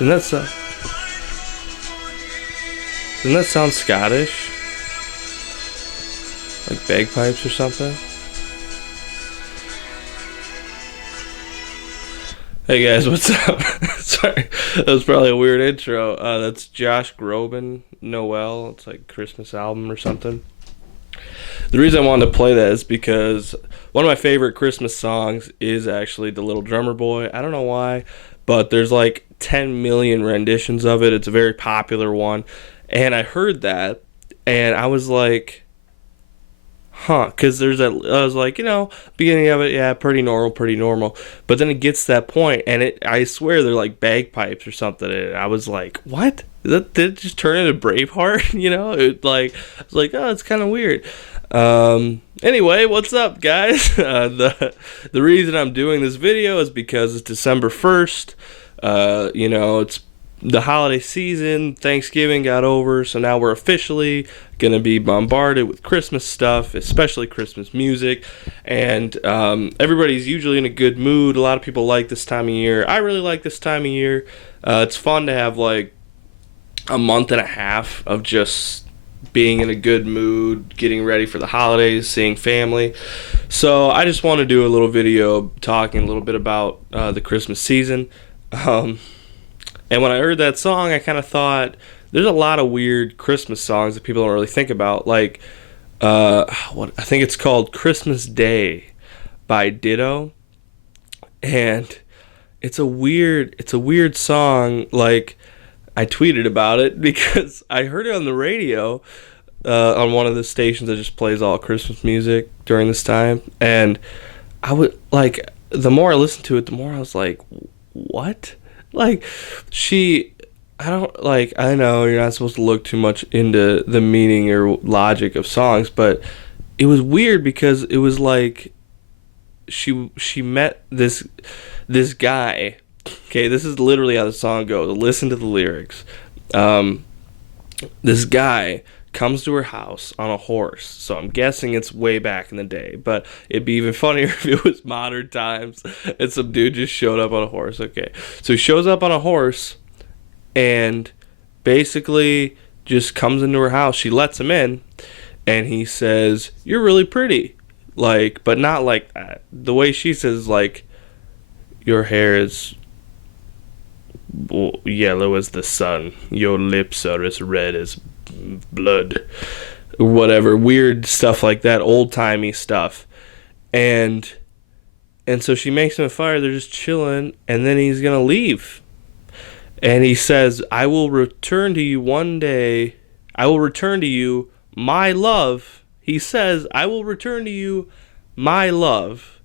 Doesn't that sound, doesn't that sound Scottish? Like bagpipes or something? Hey guys, what's up? Sorry, that was probably a weird intro. That's Josh Groban, Noel. It's like a Christmas album or something. The reason I wanted to play that is because one of my favorite Christmas songs is actually The Little Drummer Boy. I don't know why, but there's like 10 million renditions of it. It's a very popular one. And I heard that, and I was like, huh, because there's that, I was like, beginning of it, yeah, pretty normal, pretty normal. But then it gets to that point, and I swear they're like bagpipes or something. And I was like, what? Did it just turn into Braveheart? I was like, oh, it's kind of weird. Anyway, what's up, guys? The reason I'm doing this video is because it's December 1st. It's the holiday season. Thanksgiving got over, so now we're officially gonna be bombarded with Christmas stuff, especially Christmas music, and everybody's usually in a good mood. A lot of people like this time of year. I really like this time of year. It's fun to have like a month and a half of just being in a good mood, getting ready for the holidays, seeing family. So I just want to do a little video talking a little bit about the Christmas season. And when I heard that song, I kind of thought there's a lot of weird Christmas songs that people don't really think about. Like, what I think it's called Christmas Day by Ditto. And it's a weird song. Like, I tweeted about it because I heard it on the radio on one of the stations that just plays all Christmas music during this time. And I would, like, the more I listened to it, the more I was like, what? Like, I know you're not supposed to look too much into the meaning or logic of songs, but it was weird because it was like she met this guy. Okay, this is literally how the song goes. Listen to the lyrics. This guy comes to her house on a horse. So I'm guessing it's way back in the day, but it'd be even funnier if it was modern times and some dude just showed up on a horse. Okay, so he shows up on a horse and basically just comes into her house. She lets him in, and he says, "You're really pretty." Like, but not like that. The way she says, like, "Your hair is yellow as the sun. Your lips are as red as blood." Whatever. Weird stuff like that. Old-timey stuff. And so she makes him a fire. They're just chilling. And then he's going to leave. And he says, "I will return to you one day. I will return to you my love." He says, "I will return to you my love."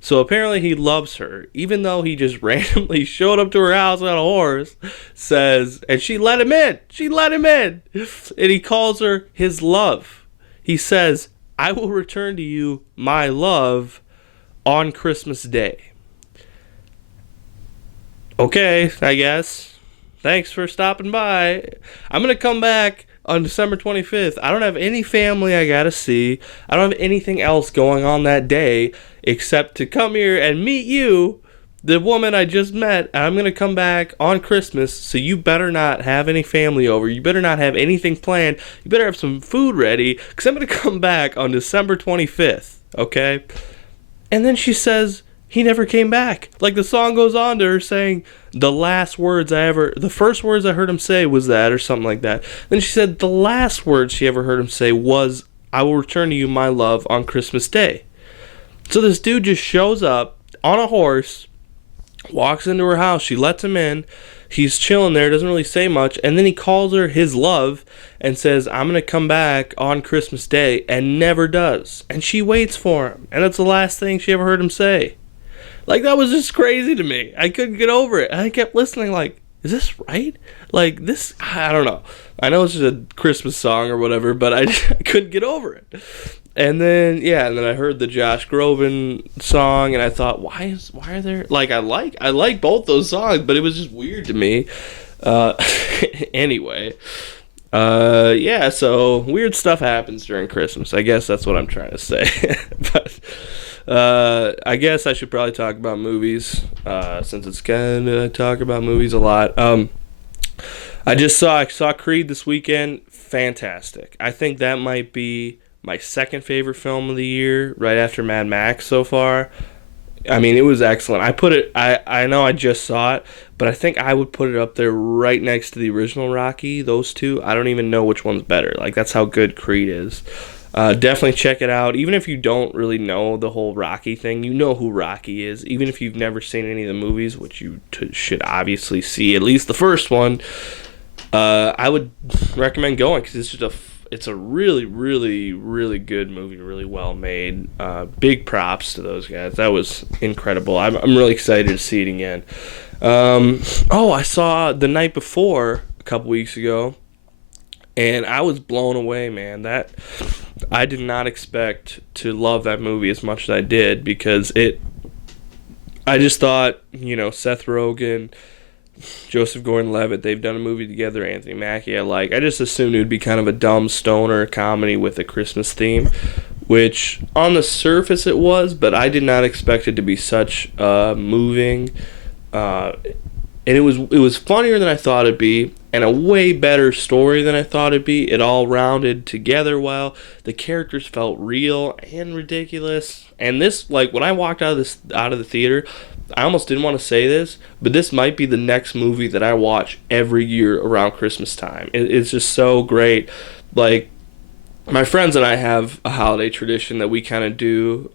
So apparently he loves her, even though he just randomly showed up to her house on a horse, and she let him in. She let him in. And he calls her his love. He says, "I will return to you my love on Christmas Day." Okay, I guess. Thanks for stopping by. I'm going to come back on December 25th. I don't have any family I gotta see. I don't have anything else going on that day except to come here and meet you, the woman I just met. I'm gonna come back on Christmas, so you better not have any family over. You better not have anything planned. You better have some food ready, because I'm gonna come back on December 25th, okay? And then she says he never came back. Like, the song goes on to her saying, the first words I heard him say was that, or something like that. Then she said the last words she ever heard him say was, "I will return to you my love on Christmas Day." So this dude just shows up on a horse, walks into her house, she lets him in, he's chilling there, doesn't really say much, and then he calls her his love and says, "I'm going to come back on Christmas Day," and never does. And she waits for him, and that's the last thing she ever heard him say. Like, that was just crazy to me. I couldn't get over it. I kept listening like, is this right? Like, this, I don't know. I know it's just a Christmas song or whatever, but I couldn't get over it. And then I heard the Josh Groban song, and I thought, why are there, like, I like both those songs, but it was just weird to me. Anyway, so weird stuff happens during Christmas. I guess that's what I'm trying to say. But I guess I should probably talk about movies, since it's kind of talk about movies a lot. I saw Creed this weekend. Fantastic. I think that might be my second favorite film of the year, right after Mad Max so far. I mean, it was excellent. I know I just saw it, but I think I would put it up there right next to the original Rocky. Those two, I don't even know which one's better. Like, that's how good Creed is. Definitely check it out. Even if you don't really know the whole Rocky thing, you know who Rocky is. Even if you've never seen any of the movies, which you should obviously see, at least the first one. I would recommend going because it's a really, really, really good movie, really well made. Big props to those guys. That was incredible. I'm really excited to see it again. I saw The Night Before a couple weeks ago, and I was blown away, man. That I did not expect to love that movie as much as I did because I just thought, Seth Rogen, Joseph Gordon-Levitt, they've done a movie together. Anthony Mackie, I just assumed it would be kind of a dumb stoner comedy with a Christmas theme, which on the surface it was, but I did not expect it to be such moving. And it was funnier than I thought it'd be, and a way better story than I thought it'd be. It all rounded together well. The characters felt real and ridiculous. And this, like, when I walked out of the theater, I almost didn't want to say this, but this might be the next movie that I watch every year around Christmas time. It's just so great. Like, my friends and I have a holiday tradition that we kind of do.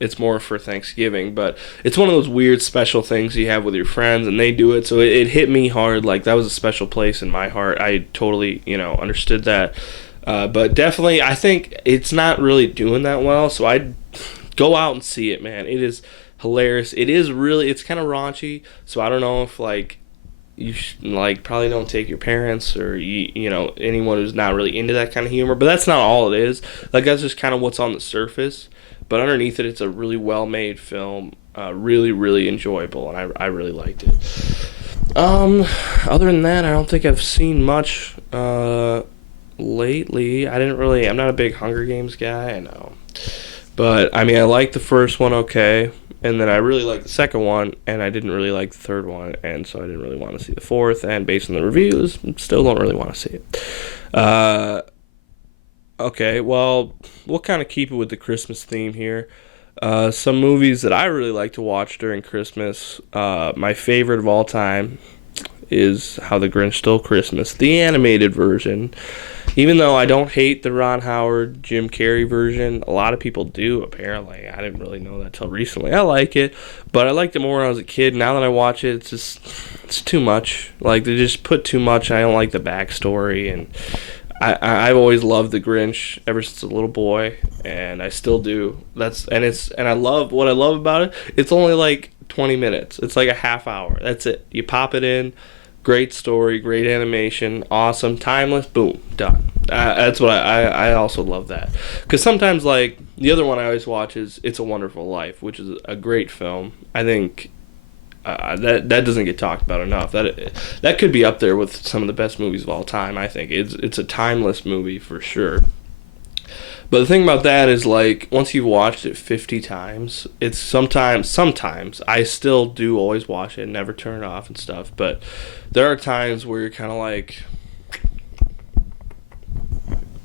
It's more for Thanksgiving, but it's one of those weird special things you have with your friends, and they do it. So it hit me hard. Like, that was a special place in my heart. I totally, understood that. But definitely, I think it's not really doing that well. So I'd go out and see it, man. It is hilarious. It's kind of raunchy. So I don't know if, like, you probably don't take your parents or anyone who's not really into that kind of humor. But that's not all it is. Like, that's just kind of what's on the surface. But underneath it, it's a really well-made film, really, really enjoyable, and I really liked it. Other than that, I don't think I've seen much lately. I'm not a big Hunger Games guy, I know. But, I mean, I liked the first one okay, and then I really liked the second one, and I didn't really like the third one, and so I didn't really want to see the fourth, and based on the reviews, still don't really want to see it. Okay, well, we'll kind of keep it with the Christmas theme here. Some movies that I really like to watch during Christmas. My favorite of all time is How the Grinch Stole Christmas, the animated version. Even though I don't hate the Ron Howard, Jim Carrey version, a lot of people do, apparently. I didn't really know that till recently. I like it, but I liked it more when I was a kid. Now that I watch it, it's too much. Like, they just put too much. I don't like the backstory, and I've always loved the Grinch ever since a little boy, and I still do. I love what I love about it. It's only like 20 minutes. It's like a half hour. That's it. You pop it in. Great story, great animation, awesome, timeless. Boom, done. That's what I also love that, because sometimes, like, the other one I always watch is It's a Wonderful Life, which is a great film. I think. That doesn't get talked about enough. That could be up there with some of the best movies of all time. I think it's a timeless movie for sure. But the thing about that is, like, once you've watched it 50 times, it's sometimes I still do always watch it and never turn it off and stuff. But there are times where you're kind of like,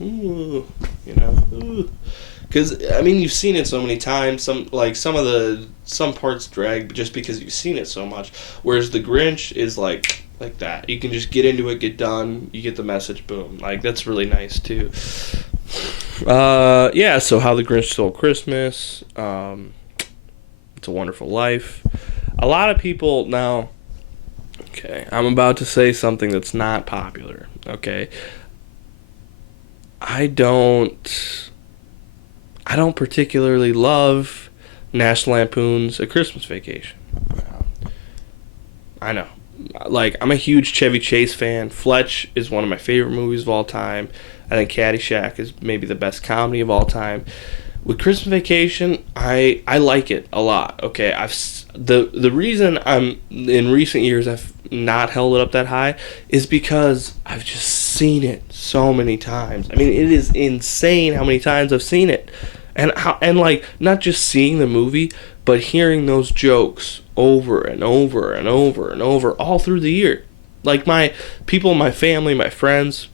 ooh, ooh. Because, I mean, you've seen it so many times. Some parts drag just because you've seen it so much. Whereas the Grinch is like that. You can just get into it, get done, you get the message, boom. Like, that's really nice too. So How the Grinch Stole Christmas. It's a Wonderful Life. A lot of people now. Okay, I'm about to say something that's not popular. Okay, I don't particularly love National Lampoon's A Christmas Vacation. I know. Like, I'm a huge Chevy Chase fan. Fletch is one of my favorite movies of all time. I think Caddyshack is maybe the best comedy of all time. With Christmas Vacation, I like it a lot. Okay, the reason in recent years I've not held it up that high is because I've just seen it so many times. I mean, it is insane how many times I've seen it. and like not just seeing the movie, but hearing those jokes over and over and over and over all through the year. Like my people, my family, my friends,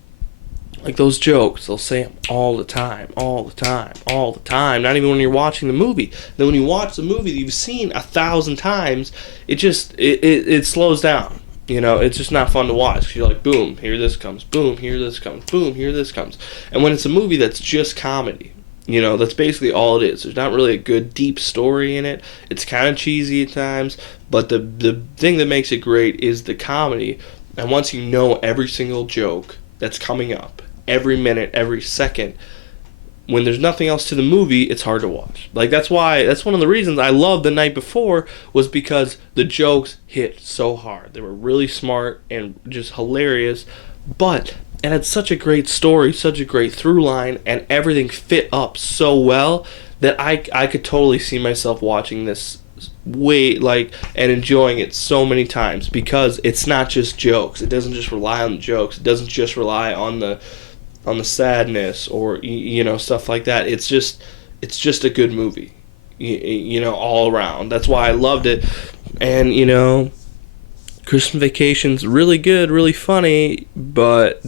like those jokes, they'll say them all the time, all the time, all the time. Not even when you're watching the movie. Then when you watch the movie that you've seen 1,000 times, it slows down. You know, it's just not fun to watch. 'Cause you're like, boom, here this comes, boom, here this comes, boom, here this comes. And when it's a movie that's just comedy, you know, that's basically all it is. There's not really a good deep story in it. It's kind of cheesy at times, but the thing that makes it great is the comedy. And once you know every single joke that's coming up, every minute, every second, when there's nothing else to the movie, it's hard to watch. Like that's one of the reasons I loved The Night Before, was because the jokes hit so hard. They were really smart and just hilarious, but it had such a great story, such a great through line, and everything fit up so well that I could totally see myself watching this and enjoying it so many times, because it's not just jokes. It doesn't just rely on the jokes. It doesn't just rely on the sadness or stuff like that. It's just a good movie, all around. That's why I loved it. And Christmas Vacation's really good, really funny, but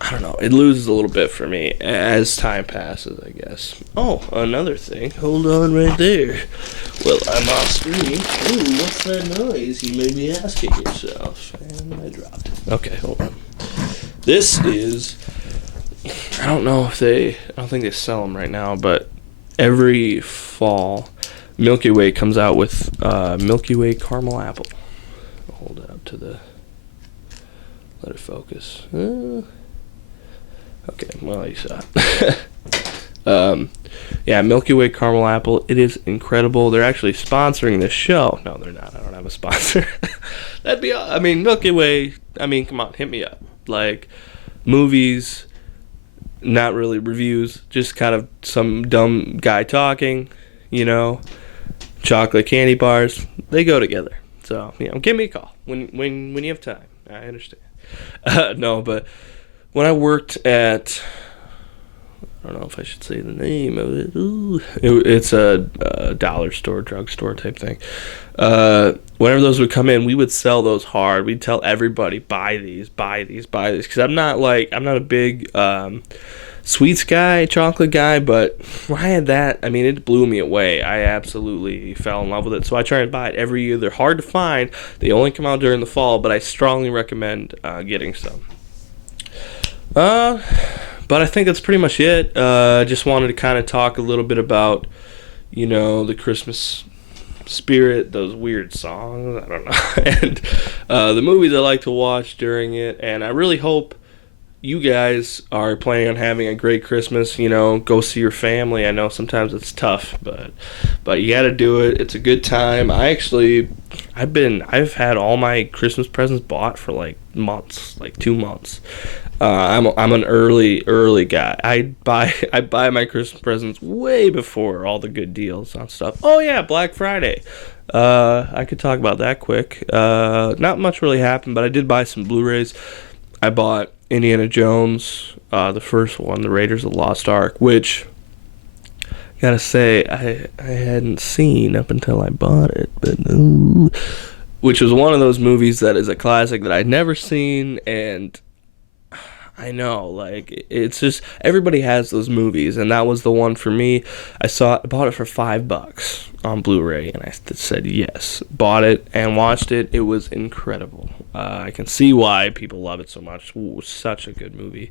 I don't know, it loses a little bit for me as time passes, I guess. Oh, another thing. Hold on right there. Well, I'm off screen. Ooh, what's that noise? You may be asking yourself. And I dropped it. Okay, hold on. This is, I don't think they sell them right now, but every fall, Milky Way comes out with Milky Way caramel apple. I'll hold it up let it focus. Okay, well, you saw it. Yeah, Milky Way caramel apple. It is incredible. They're actually sponsoring this show. No, they're not. I don't have a sponsor. Milky Way, come on, hit me up. Like, movies, not really reviews, just kind of some dumb guy talking, chocolate candy bars, they go together. So, give me a call when you have time. I understand. No, but when I worked at, I don't know if I should say the name of it. It's a dollar store, drugstore type thing. Whenever those would come in, we would sell those hard. We'd tell everybody, buy these, buy these, buy these. Because I'm not a big sweets guy, chocolate guy, but when I had that, it blew me away. I absolutely fell in love with it. So I try and buy it every year. They're hard to find. They only come out during the fall, but I strongly recommend getting some. But I think that's pretty much it. I just wanted to kind of talk a little bit about, the Christmas spirit, those weird songs, I don't know, and the movies I like to watch during it. And I really hope you guys are planning on having a great Christmas. Go see your family. I know sometimes it's tough, but you got to do it. It's a good time. I've had all my Christmas presents bought for like months, like 2 months. I'm an early guy. I buy my Christmas presents way before all the good deals on stuff. Oh yeah, Black Friday. I could talk about that quick. Not much really happened, but I did buy some Blu-rays. I bought Indiana Jones, the first one, the Raiders of the Lost Ark, which gotta say I hadn't seen up until I bought it, but which was one of those movies that is a classic that I'd never seen. And I know, like, it's just, everybody has those movies, and that was the one for me. I bought it for $5 on Blu-ray, and I said yes. Bought it and watched it. It was incredible. I can see why people love it so much. Ooh, such a good movie.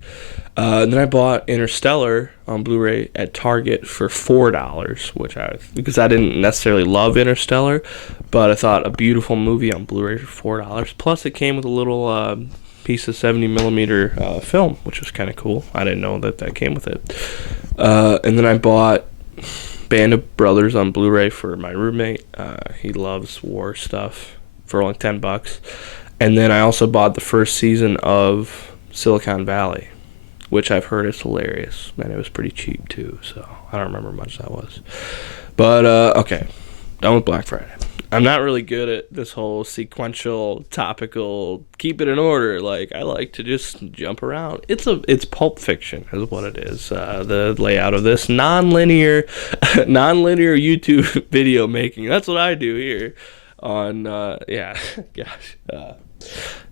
And then I bought Interstellar on Blu-ray at Target for $4, because I didn't necessarily love Interstellar, but I thought a beautiful movie on Blu-ray for $4. Plus, it came with a little piece of 70mm film, which was kind of cool. I didn't know that came with it. And then I bought Band of Brothers on Blu-ray for my roommate. He loves war stuff, for like $10. And then I also bought the first season of Silicon Valley, which I've heard is hilarious, and it was pretty cheap too, so I don't remember how much that was. But okay, done with Black Friday. I'm not really good at this whole sequential, topical, keep it in order. Like, I like to just jump around. It's Pulp Fiction is what it is. The layout of this non-linear YouTube video making. That's what I do here on yeah. Gosh.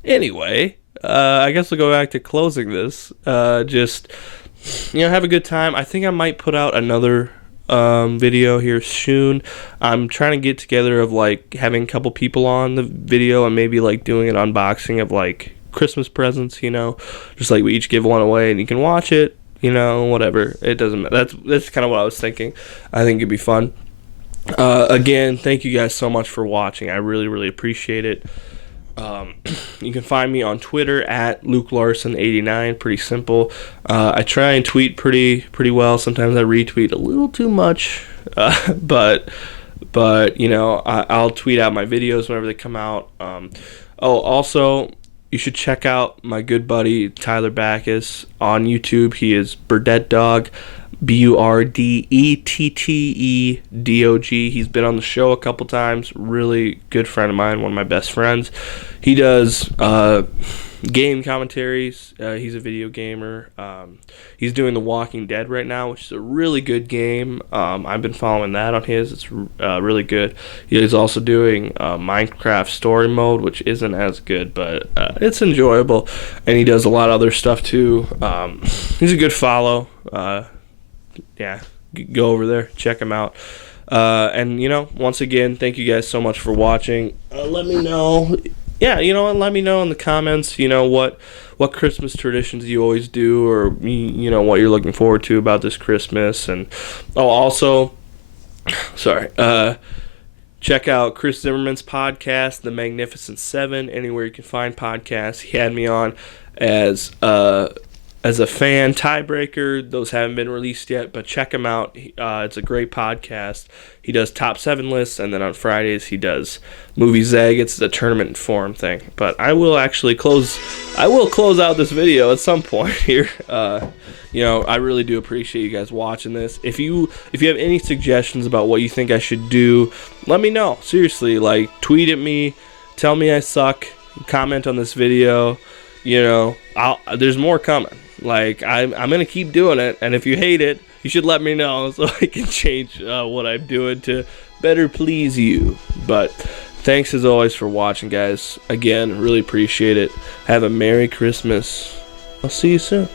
Anyway, I guess we'll go back to closing this. Just have a good time. I think I might put out another video here soon. I'm trying to get together of like having a couple people on the video and maybe like doing an unboxing of like Christmas presents, just like we each give one away and you can watch it, whatever. It doesn't matter. That's kind of what I was thinking. I think it'd be fun. Again, thank you guys so much for watching. I really, really appreciate it. You can find me on Twitter at LukeLarson89. Pretty simple. I try and tweet pretty well. Sometimes I retweet a little too much, but I'll tweet out my videos whenever they come out. Also, you should check out my good buddy Tyler Backus on YouTube. He is Burdett Dog. BURDETTEDOG. He's been on the show a couple times. Really good friend of mine, one of my best friends. He does game commentaries. He's a video gamer. He's doing The Walking Dead right now, which is a really good game. I've been following that on his. It's really good. He's also doing Minecraft story mode, which isn't as good, but it's enjoyable. And he does a lot of other stuff too. He's a good follow. Yeah, go over there, check him out. And once again, thank you guys so much for watching. Let me know. Yeah, let me know in the comments, what Christmas traditions you always do, or what you're looking forward to about this Christmas. And also, sorry, check out Chris Zimmerman's podcast, The Magnificent Seven, anywhere you can find podcasts. He had me on as a fan tiebreaker. Those haven't been released yet, but check him out. It's a great podcast. He does top 7 lists, and then on Fridays he does Movie Zeg. It's the tournament form thing. But I will close out this video at some point here. I really do appreciate you guys watching this. If you have any suggestions about what you think I should do, let me know. Seriously, like, tweet at me, tell me I suck, comment on this video. There's more coming. Like, I'm gonna keep doing it, and if you hate it, you should let me know so I can change what I'm doing to better please you. But thanks as always for watching, guys. Again, really appreciate it. Have a Merry Christmas. I'll see you soon.